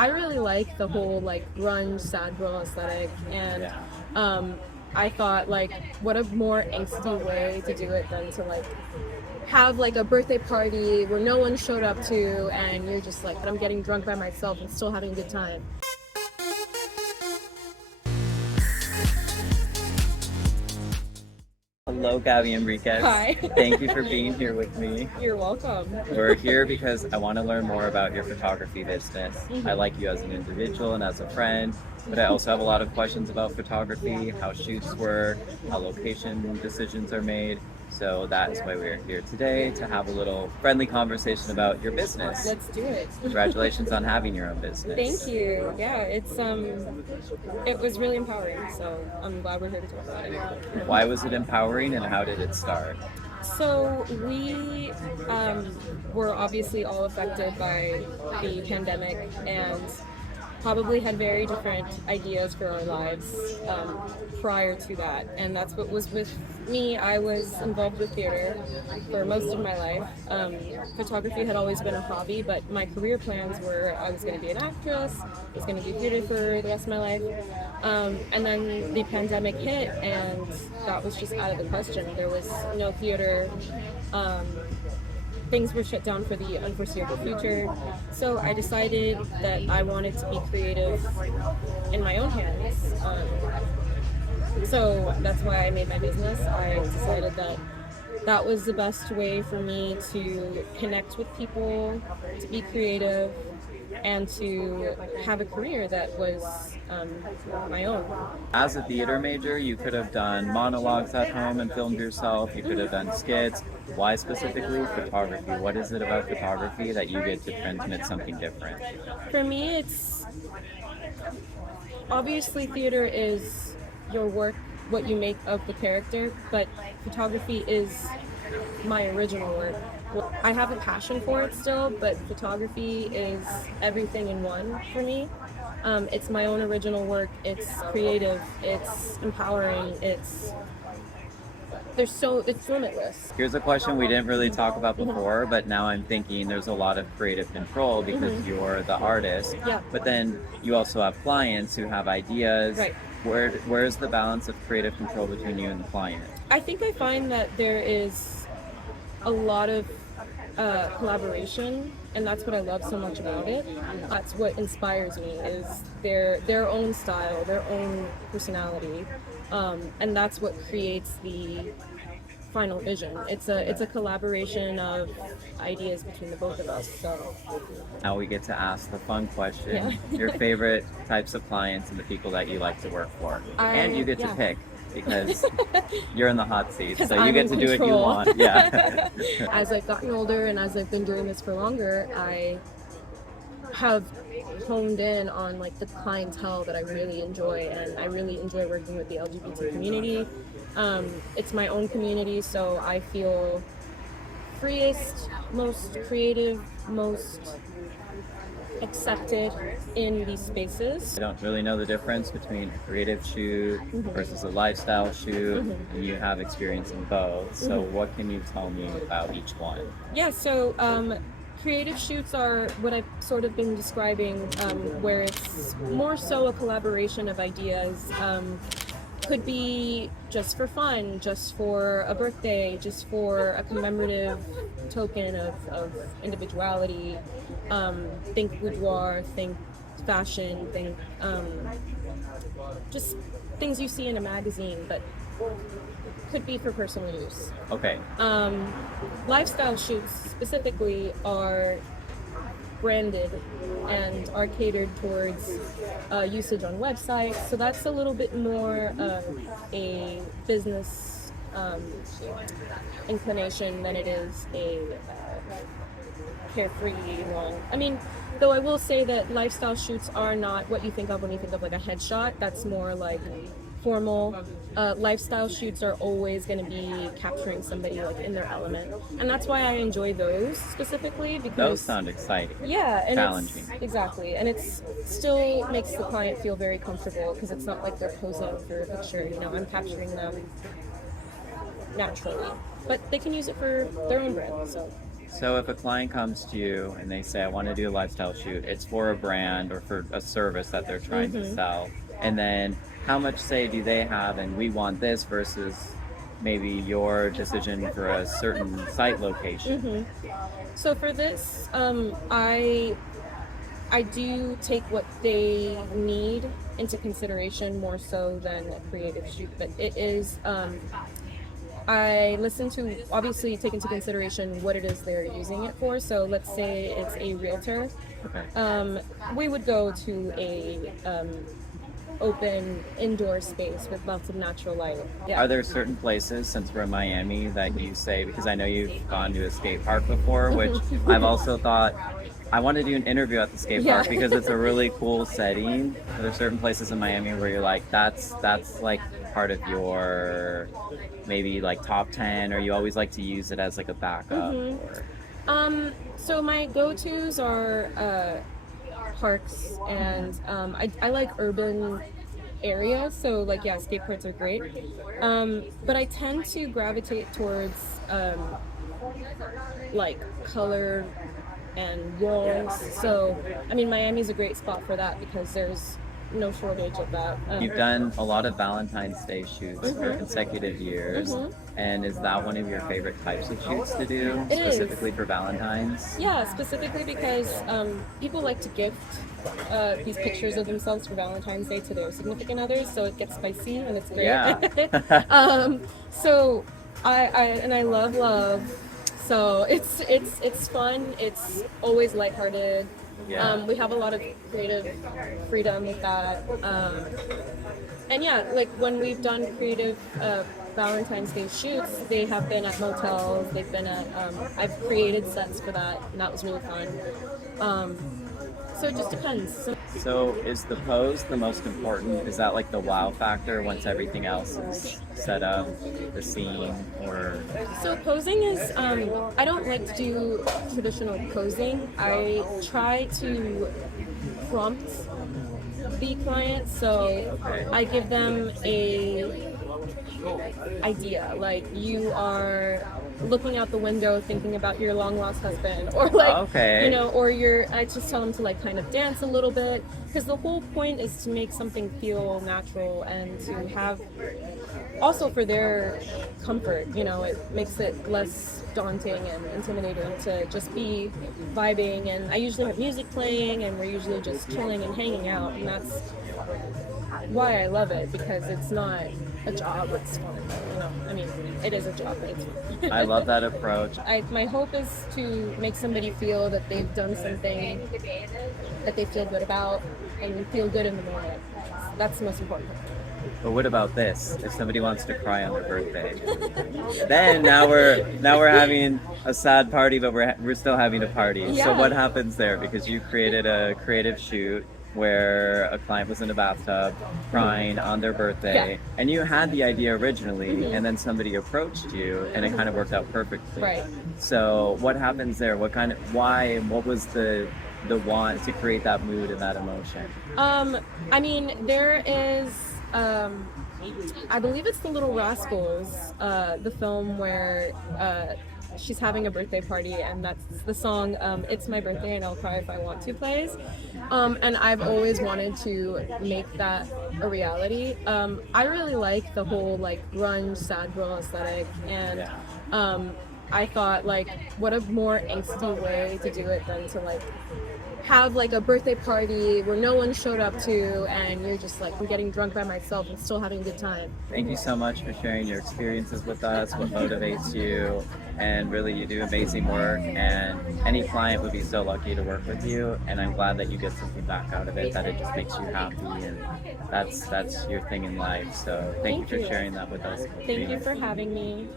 I really like the whole like grunge sad girl aesthetic, and I thought like what a more angsty way to do it than to like have like a birthday party where no one showed up to, and you're just like, I'm getting drunk by myself and still having a good time. Hello, Gaby Enriquez. Hi. Thank you for being here with me. You're welcome. We're here because I want to learn more about your photography business. I like you as an individual and as a friend, but I also have a lot of questions about photography, how shoots work, how location decisions are made. So that is why we're here today, to have a little friendly conversation about your business. Let's do it. Congratulations on having your own business. Thank you. Yeah, it was really empowering, so I'm glad we're here to talk about it. Why was it empowering and how did it start? So we were obviously all affected by the pandemic and probably had very different ideas for our lives prior to that, and that's what was with me. I was involved with theater for most of my life. Photography had always been a hobby, but my career plans were I was going to be an actress, I was going to do theater for the rest of my life, and then the pandemic hit and that was just out of the question. There was no theater. Things were shut down for the unforeseeable future. So I decided that I wanted to be creative in my own hands. So that's why I made my business. I decided that that was the best way for me to connect with people, to be creative, and to have a career that was my own. As a theater major, you could have done monologues at home and filmed yourself. You could have done skits. Why specifically photography? What is it about photography that you get to transmit something different? For me, it's obviously theater is your work, what you make of the character, but photography is my original work. I have a passion for it still, but photography is everything in one for me. It's my own original work. It's creative. It's empowering. It's limitless. Here's a question we didn't really talk about before, but now I'm thinking there's a lot of creative control because you're the artist. Yeah. But then you also have clients who have ideas. Right. Where's the balance of creative control between you and the client? I think I find that there is a lot of collaboration, and that's what I love so much about it. That's what inspires me, is their own style, their own personality, and that's what creates the final vision. It's a collaboration of ideas between the both of us. So now we get to ask the fun question. Your favorite types of clients and the people that you like to work for. And you get to pick, because you're in the hot seat, so you get to do what you want. Yeah. As I've gotten older and as I've been doing this for longer, I have honed in on like the clientele that I really enjoy, and I really enjoy working with the LGBT community. It's my own community, so I feel freest, most creative, most accepted in these spaces. I don't really know the difference between a creative shoot versus a lifestyle shoot, and you have experience in both. So what can you tell me about each one? Yeah, so creative shoots are what I've sort of been describing, where it's more so a collaboration of ideas. Could be just for fun, just for a birthday, just for a commemorative token of individuality. Think boudoir, think fashion, think just things you see in a magazine, but could be for personal use. Okay. Lifestyle shoots specifically are branded and are catered towards usage on websites, so that's a little bit more of a business inclination than it is a carefree one. I mean, though I will say that lifestyle shoots are not what you think of when you think of like a headshot. That's more like formal. Lifestyle shoots are always going to be capturing somebody like in their element, and that's why I enjoy those specifically, because those sound exciting. Yeah, and challenging. Exactly, and it's still makes the client feel very comfortable because it's not like they're posing for a picture. You know, I'm capturing them naturally, but they can use it for their own brand. So So if a client comes to you and they say, I want to do a lifestyle shoot, it's for a brand or for a service that they're trying to sell. And then how much say do they have and we want this versus maybe your decision for a certain site location? So for this, I do take what they need into consideration more so than a creative shoot, but it is, I listen to, obviously take into consideration what it is they're using it for. So let's say it's a realtor. Okay. We would go to a open indoor space with lots of natural light. Are there certain places, since we're in Miami, that you say, because I know you've gone to a skate park before, which I've also thought, I want to do an interview at the skate park because it's a really cool setting. Are there certain places in Miami where you're like, that's like part of your maybe like top 10, or you always like to use it as like a backup? So my go-tos are parks, and I like urban areas, so like skateboards are great, but I tend to gravitate towards like color and walls. So I mean, Miami's a great spot for that because there's no shortage of that. You've done a lot of Valentine's Day shoots for consecutive years, and is that one of your favorite types of shoots to do, specifically for Valentine's? Yeah, specifically because people like to gift these pictures of themselves for Valentine's Day to their significant others, so it gets spicy and it's great. Yeah. So I love love, so it's fun. It's always lighthearted. Yeah. We have a lot of creative freedom with that. And yeah, like when we've done creative Valentine's Day shoots, they have been at motels, they've been at, I've created sets for that, and that was really fun. So it just depends. So is the pose the most important? Is that like the wow factor once everything else is set up, the scene, or? So posing is, I don't like to do traditional posing. I try to prompt the client, so I give them a idea, like you are looking out the window thinking about your long lost husband, or like you know, or I just tell them to like kind of dance a little bit, because the whole point is to make something feel natural and to have also for their comfort, you know, it makes it less daunting and intimidating to just be vibing. And I usually have music playing and we're usually just chilling and hanging out, and that's why I love it, because it's not a job, it's fun. You know, I mean, it is a job, but it's fun. I love that approach. My hope is to make somebody feel that they've done something that they feel good about and feel good in the moment. That's the most important. But what about this? If somebody wants to cry on their birthday, then now we're having a sad party, but we're still having a party. Yeah. So what happens there? Because you created a creative shoot where a client was in a bathtub crying on their birthday, and you had the idea originally, and then somebody approached you, and it kind of worked out perfectly. Right. So what happens there? Why, and what was the want to create that mood and that emotion? I mean, there is, I believe it's The Little Rascals, the film where she's having a birthday party, and that's the song It's My Birthday and I'll Cry If I Want To plays. And I've always wanted to make that a reality. I really like the whole like grunge sad girl aesthetic, and I thought like what a more angsty way to do it than to like have like a birthday party where no one showed up to, and you're just like, I'm getting drunk by myself and still having a good time. Thank you so much for sharing your experiences with us, what motivates you, and really you do amazing work, and any client would be so lucky to work with you, and I'm glad that you get something back out of it, that it just makes you happy, and that's your thing in life. So thank you for sharing that with us. Thank you for having me.